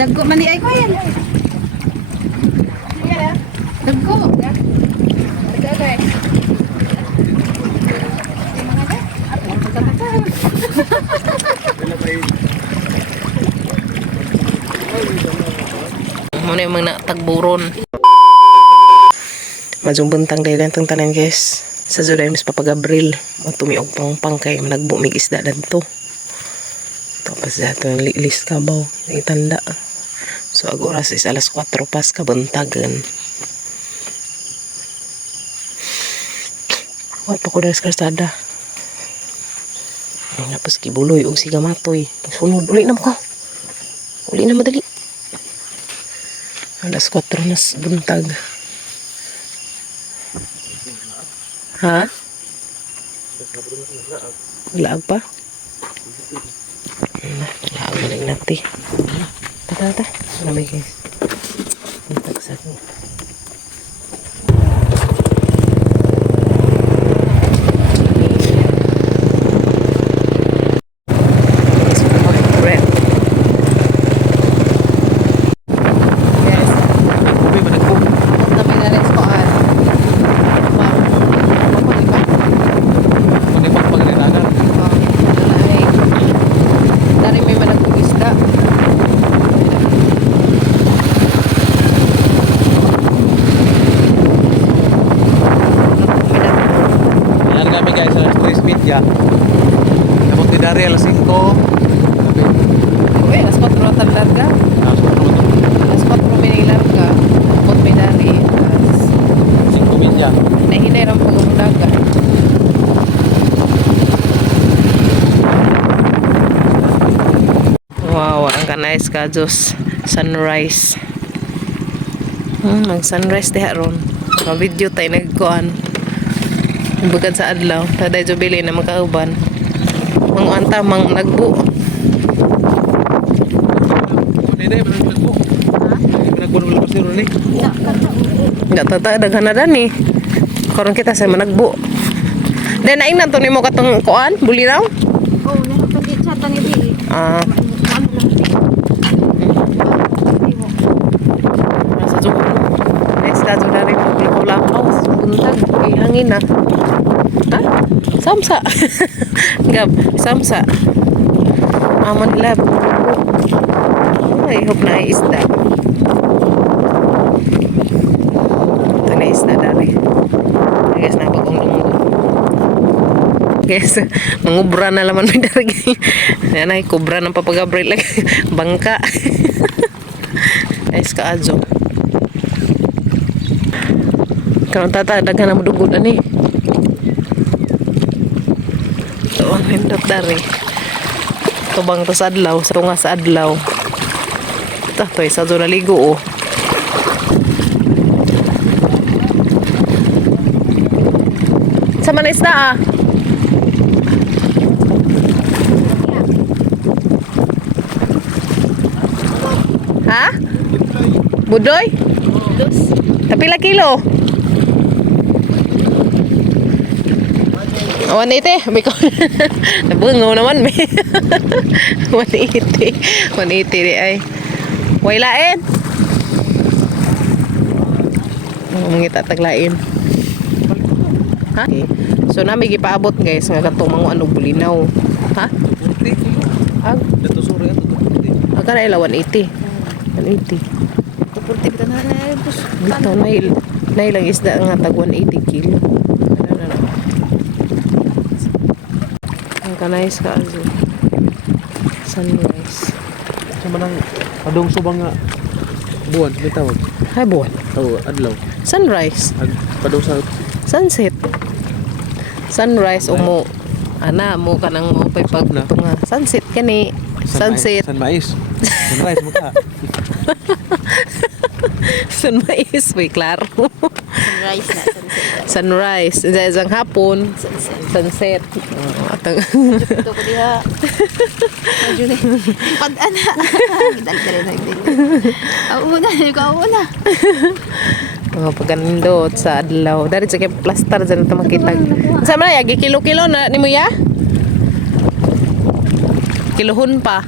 Dagko man ay ko yan. Dagko. Muna yung mga tagburon. Majong bentang dahil gantong tanan guys. Sa July mas papagabril. Matumiog pang kay nagbumig isda danto. Tapos dato yung list kabaw. Itanda. So agoras is alas 4 pas kabuntagan. Wala pa ko dahil sa karsada. Tapos kibuloy o sigamatoy. Sunod. Uli na mo ko. Uli na madali. Alas 4 na buntag. Ha? Laag pa? Laag mo lang natin. Tata. Malamay guys. Buntag sa akin. Ya. Dapat dari alas 5. Uy, alas 4 na larga. Alas 4 may larga. Dapat may dari. 5 milya. Nahinay lang po ang daga. Wow, ang kanais ka, Diyos. Sunrise. Mag-sunrise diha ron. Video tayo nagkuhan. Bukad sa adlaw, taday jubili na magkauban. Mang anta mang nagbu. Hindi ba nagbu? Ha? Nagbu wala pasiro ni. Enggak tata daghan na dani. Karon kita sa managbu. Den naing nanto nimo katong kuan, bulinaw? Oh, na pag-chatan ni Bi. Ah, sa jugo. Next ta jud dari maglakaw-lakaw, buntag kay hangin na. Ha? Samsa. Gab, samsa. Amon lab. Ay, hope na ay isda. Ito na isda dari. Guys, napagong lunggo. Guys, mangubra na laman may dari. Yan ay, kubra ng papagabril lang. Bangka. Nice ka, Ajo. Karon tata, daghan na madugod ani. Ito ang hindot dari. Tubang to sa adlaw, sa tunga sa adlaw. Ito, isa doon naligo oh. Sa man isda ah. Ha? Budoy? Tapila kilo? 180, may ko. Nabungaw naman may. 180. 180 di ay. Wailain. Mangita taglain. Ha? So nami gipaabot guys nga katong mga ano bulinaw. Ha? Ag Dito sore ato. aga na ila 180. 180. Pupurti kita na na bus. Bitaw na ilang isda nga tag 180 kilo. Ano. Ang kanais ka azo. Sunrise. Sa manang padong subang nga buwan may tawag. Hay buwan. Adlaw. Sunrise. Padong sa Sunset. Sunrise umo. Ana mo kanang mo pay pagtunga. Sunset kani. Sunset. Sunrise. Sunrise mo ka. Sunrise, may klaro. Sunrise na, sunset. Sunrise. Isang hapon. Sunset. Ito ko diha. Medyo na. Pag-ana. Dali na din. Ako una. Mga pagandot sa adlaw. Dari sa kay plaster dyan ito makita. Sama na, yagi kilo-kilo na ni mo ya? Kilohon pa.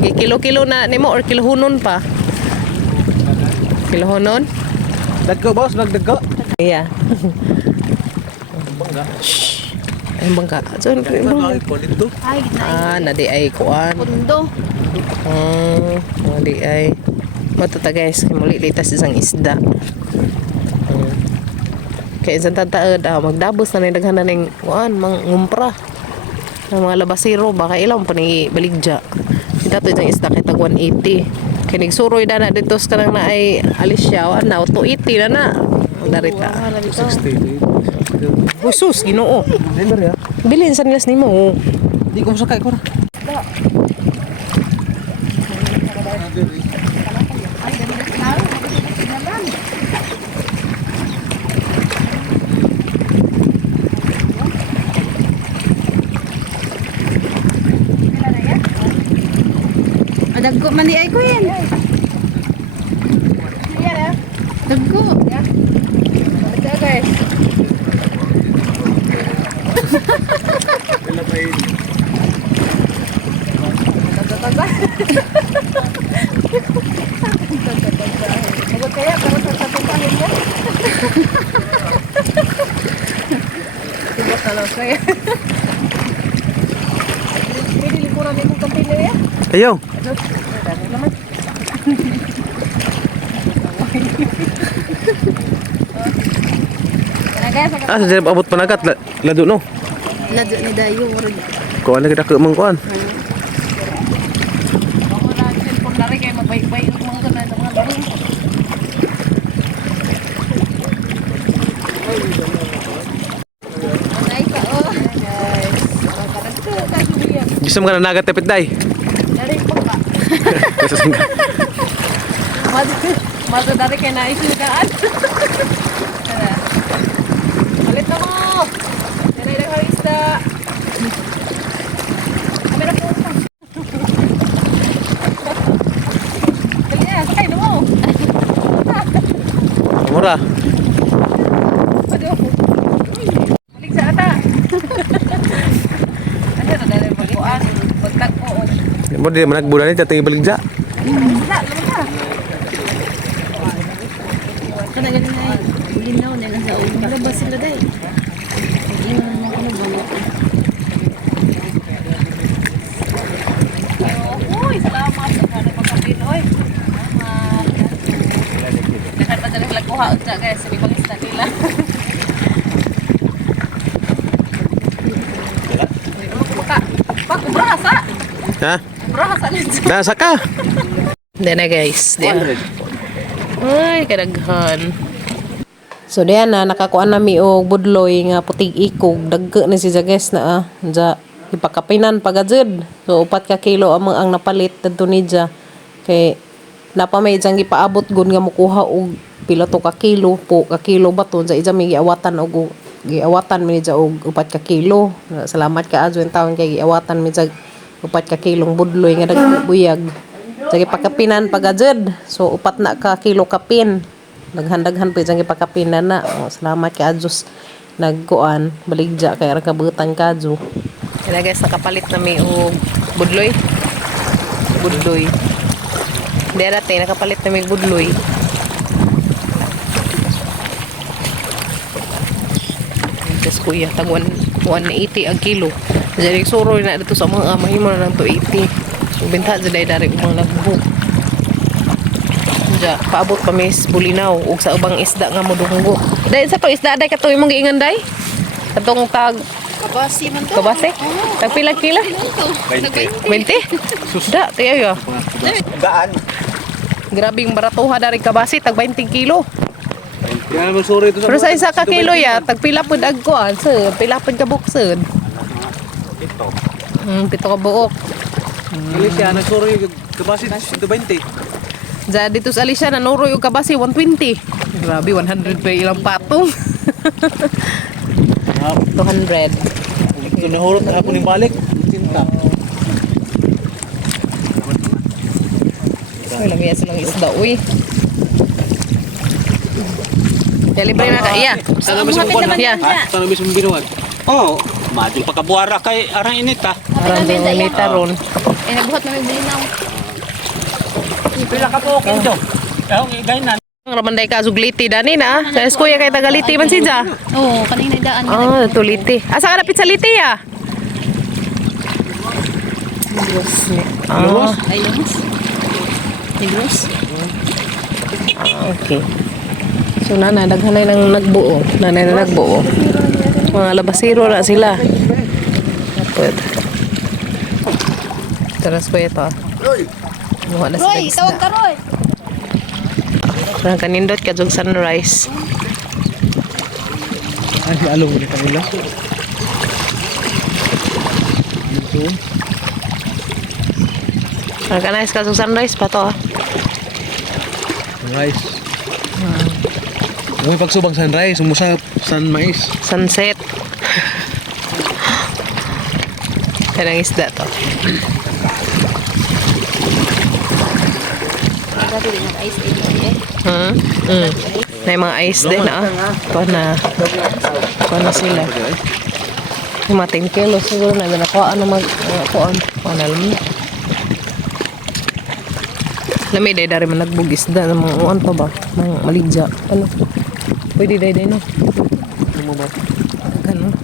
Kilo-kilo na nimo or kilohunon pa? Kilohunon? Dagko boss, nagdagko. Iya. Bangga. Ay bangka. So, Ay, kulit to. Ay, na di ay kuan. pundo. Di ay. Matata guys, kay muli litas isang isda. Kaya isang tataad, magdabos na daghan na ning kuan, mangumpra. Ng mga labasiro, baka ilang pa ni baligja. Ito isang isda kay tag 180. Kaya nagsuroy na na dito sa kanang na ay alisyaw, na 280 na na. Ang darita. 60. Husus, ginoo. Member ya. Bilhin sa nilas nimo. Di ko masakay ko na. Dagko man di ay ko yan. Dagko. Ito guys. Magod kaya para sa tatapahin mo. Sibot na lang kaya. Pwede likuran din mong kampilo ya? Ayaw. Ah, sa abot panagat lado no. Lado ni Dayo. Ko ana kita ke mangkuan. Ako na cellphone na rin kayo magbay-bay ng mga ganun ng mga laro. Ay ka oh. Guys, makakadagto tayo niya. Gusto mo ka na nagat tepit day. Dari po ka. Maso dari kayo na isugaan. Tara. Palit na mo. Yan ay nagkawista. Kami na po. Dali na, sakay na mo. Mura. Aduh. Balik sa ata. Ano na dali magkuan? Magtagpo. Mo di managbulan ni tatay baligja. Kana ganun na eh. Linaw na lang sa ulo. Para ba sila day? Iwan mo ko na ba? Uy, salamat sa kada pagkapinoy. Salamat. Nakatadala sila kuha unsa guys, sabi pangista nila. Pak berasa. Ha? Berasa nito. Nasa ka. Hindi na guys. Ay, kadaghan. So diyan na nakakuan nami og budloy nga putig ikog dagko ni si Jages na ja ipakapinan pagadzud. So 4 ka kilo ang napalit dadto ni ja kay napamay jang gipaabot gun nga mokuha og pila to ka kilo po ka kilo baton sa ija may giawatan og giawatan mi ja og 4 ka kilo. Salamat ka adto en taon kay giawatan mi ja 4 ka kilong budloy nga dagko buyag. Jadi pakapinan pagadzud. So upat na ka kilo kapin. Naghandaghan pa jang ipakapinan na. Oh, salamat kay Adjus nagkuan baligja kay ra kabutan kadyo. Kaya guys nakapalit na mi og budloy. Budloy. Dera tay nakapalit na mi budloy. Just kuya tag 180 ang kilo. Jadi suroy na dito sa mga mahimo na ng 280. Benta jud dari umang nagbuhok. Ja, paabot pa mis bulinaw ug sa ubang isda nga modunggo. Dai sa to isda dai katoy mong giingon dai. Katong tag Kabasi man to. kabase. Tag pila kilo? 20. 20. Da, tiyo yo. Daan. Grabing baratuha dari kabase tag 20 kilo. Kaya mo sorry to sa. Pero sa isa ka kilo ya, tag pila pud agkuan, sir. Pila pud ka buksid. Ito. Pito ka buok. Alicia, nagsorry kabasi 120. Ja dito sa Alicia nanuroy og kabase 120. Grabe 100 pa ilang patong. 200. Ito nahurot na ako ni balik. Tinta. Ay lang iya silang isda uy. Delivery na ka iya. Sana mo Muhapit naman Yeah. yan dyan. Sana mo sa binuwag. Oh, mading pagkabuara kay arang init ah. Parang Kapit namin mga dyan. nita ron. Eh, nabuhat namin bulinaw. Pila ka po okay do. Gay na. Ang ramanday ka sugliti dani na. Sa eskuya kay tagaliti man siya. Oo, kanina daan nga. Oh, tuliti. Asa ka napit sa liti ah? Ah, Ay, Lums. Negros. okay. So nanay, daghanay nang nagbuo. Nanay na nagbuo. Mga labasiro na sila. Pwede. Taras ko ito. Muha na sila Roy, tawag isda. ka, Roy. Parang kanindot ka jog sunrise. Ay, alo mo ni kanila. Parang kanais ka jog sunrise pa to ah. Sunrise. May pagsubang sunrise, umusa sun mais. Sunset. Yan ang isda to. Grabe din ang ice cream eh. May mga ice din ah. Kuha na sila. Yung mga 10 kilos siguro na nakuha ano kuhaan na alam mo. Lami day dari man nagbugis da ng mga uwan pa ba? Mga maligya. Ano? Pwede day no? Ano mo ba? Ganun.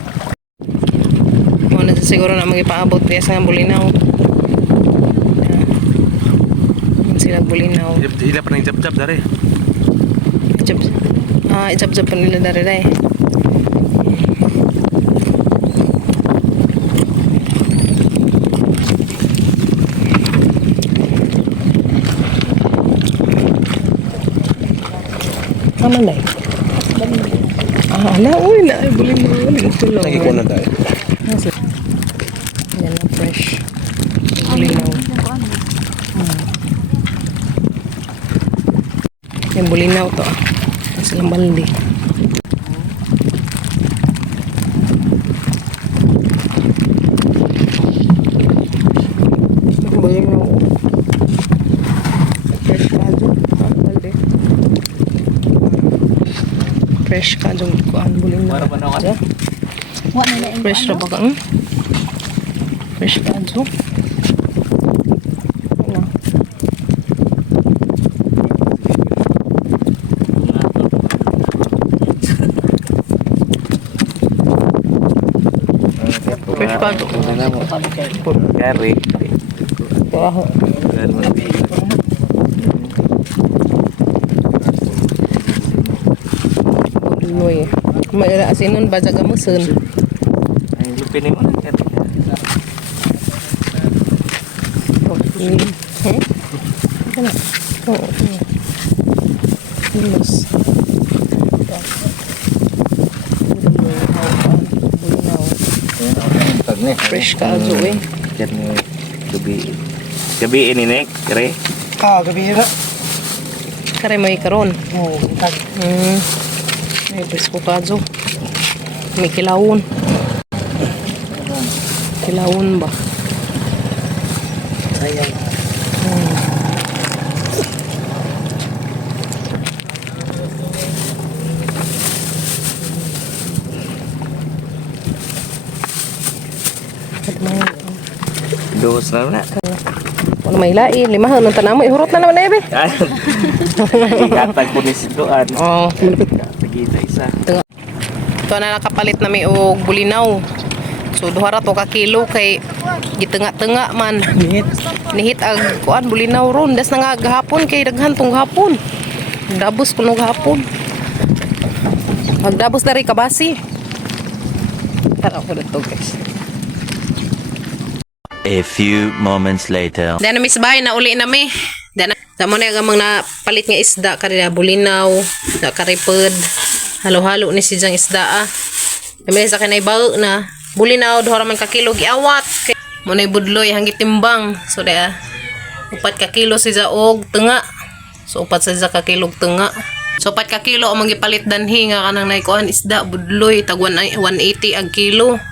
Muna sa siguro na mag-ipaabot niya sa Bulinaw. Yan sila Bulinaw. Hila pa ng jab-jab dari. Ijab-jab pa nila dari day. Kaman day? Ala, uy na. Bulinaw. Tulong. Nagikuha na tayo. Yan na fresh. Bulinaw. Yung bulinaw to ah. Silang baldi. Bulinaw. Fresh kaju. Baldi. Fresh kaju ko ang bulinaw. Ja? Wa na na Fresh ra ba ka? Fresh kaju. Ano? Fresh kaju. Gari. Wah. Buloy. May asinon ba jaga musun? Ay, lupin mo. Eh? Ano? Oo. Kilos. Fresh kaju eh. Ket ni gabi ini nek, kare. Gabi na. Kare may karon. Oh, tag. May presko kaju. May kilawon. Kilawon ba? Ayan. Dos na na. Ano may lain? Limahan ng tanamo. Ihurot na naman na ebe. Igatag po ni Situan. Oo. Sige, isa. Ito na nakapalit na may og bulinaw. So duha ra to ka kilo kay gitenga-tenga man. Nihit ag kuan bulinaw ron. Das na nga gahapon kay daghan tong gahapon. Dabos kuno gahapon. Magdabos dari kabasi. Tara ko dito guys. A few moments later. Dahil na miss bahay na uli na mi. Dahil na mo na yung mga palit nga isda karina bulinaw, na karipod. Halo-halo ni si jang isda ah. Kami sa kanay bao na bulinaw duha ra man ka kilo giawat. Mo na budloy hangit timbang. So da 4 ka kilo si og tenga. So 4 sa ka kilo tenga. So 4 ka kilo ang magipalit danhi nga kanang naikuan isda budloy tag 180 ag kilo.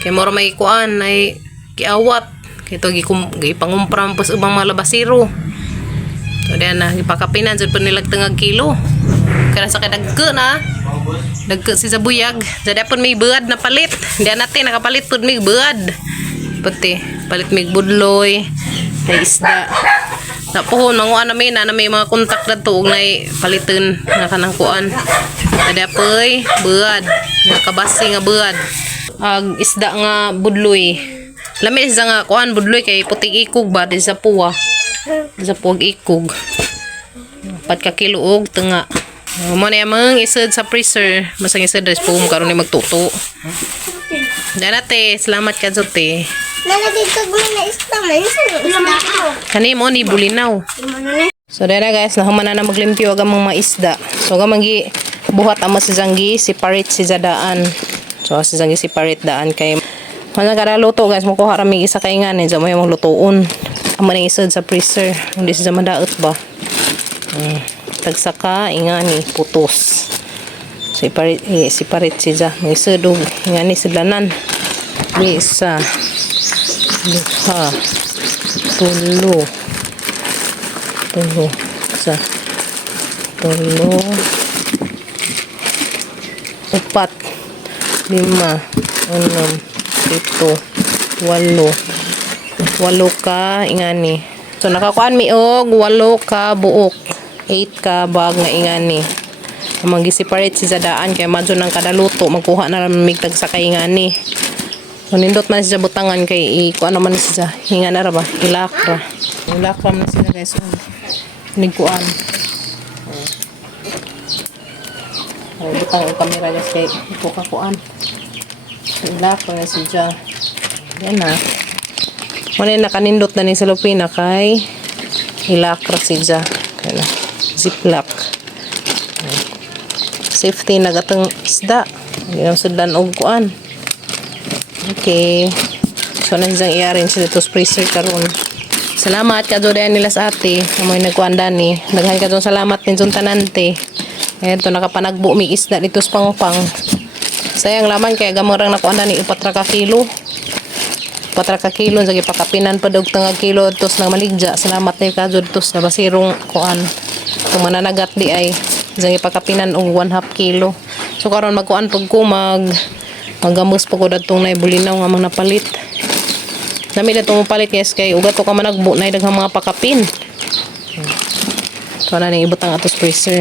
Kay mo ra may kuan ay giawat. Kito gipangumpram pos ubang mga labasiro. So diyan na gipakapinan jud pa nilag tengag kilo. Kaya sa kadagke na. Dagke si sa buyag. Jadi pun may buad na palit. Diyan natin nakapalit pud may buad. Pati palit may budloy, may isda. Napuhon, manguan namin na may mga kontak na to na palitin nga kanang kuan. Ada poy, buad. Nga kabasi nga buad. Ag isda nga budloy. Lami isda nga kuan budloy kay puting ikog ba di sa puwa. Di sa puwag ikog. 4 ka kilo og tunga. Mo na mang isod sa freezer. Masang isod dres pum karon ni magtuto. Danate, salamat ka zote. Nalagay mo na isda man. Kani mo ni bulinaw. So dara guys, nahuman na maglimpyo aga mong maisda. So gamangi buhat amo si Zanggi, si Parit si Zadaan. So si Zanggi si Parit daan kay mana kada luto guys, mo kuha ra mig isa kay ngani, mo yung lutuon. Amo na isod sa freezer. Hindi siya madaot ba. Tagsaka ingani putos. Si Parit si Za, may isod og ingani sidlanan. Isa, duha, tulo, sa tulo, 4, 5, 6, 7, 8 ka ingani. So nakakuan mi og 8 ka buok, 8 ka bag nga ingani. Magi-separate si Zadaan kay madyo nang kada luto magkuha na lang migtag sa kay ingani. So nindot man siya butangan kay kuan naman siya hinga na ra ba ilakra. Ilakra man sila guys. Nigkuan. Butang ang kamera guys kay ito ka kuan. Ilakra na siya. Yan na. Muna nakanindot na ni sa lupina kay ilakra siya. Kaya ziplock. Safety na gatong isda. Hindi na sudan og kuan. Okay. So, nagsang i-arrange dito sa freezer karon. Salamat ka doon nila sa ate. Amoy nagkuanda ni. Naghan ka doon salamat din doon tanante. Ito, nakapanagbo may isda dito sa pangpang. Sayang laman kaya gamurang nakuanda ni 4 ka kilo. 4 ka kilo. Sige, pakapinan pa dog tangag kilo. Tos na maligja. Salamat na yung kaso dito sa basirong kuan. Kung mananagat di ay sige, pakapinan og 1/2 kilo. So, karon magkuan pag ko magamos po ko datong na bulinaw nga mga napalit. Nami datong palit guys kay ugat to ka managbo na daghang mga pakapin. So na ning ibutang atos freezer.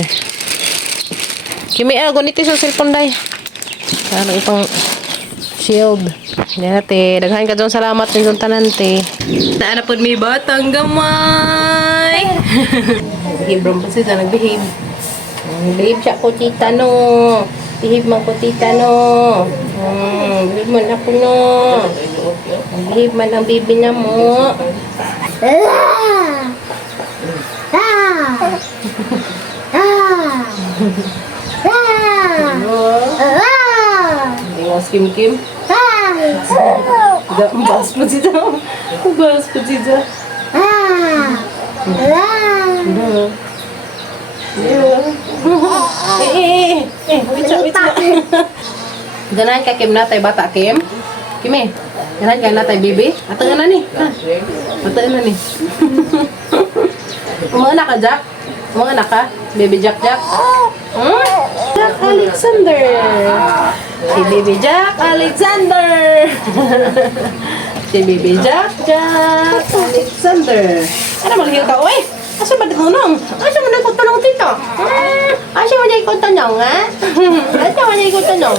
Kimi goniti sa cellphone day. Ano ipang shield. Dati daghan ka dong salamat din tanante. Naana pud mi batang gamay. Behave pa siya nagbehave. Behave siya ko tita no. Behave man ko tita no. Behave man ako no. Behave man ang bibi na mo. Ingas Kim. Bahas po siya. Bahas po siya. Wait. Ganahan ka Kim natay bata Kim. Kimi. Ganahan ka natay bibi. Atangan na ni. Atangan na ni. Umana ka Jack. Umana ka. Baby Jack. Jack Alexander. Si Baby Jack Alexander. Si Baby Jack Alexander. Ano malihil ka? Uy! Asa ba dito nung? Asa mo nagkot tanong tito? Asa mo nagkot tanong, ha? Asa mo nagkot tanong?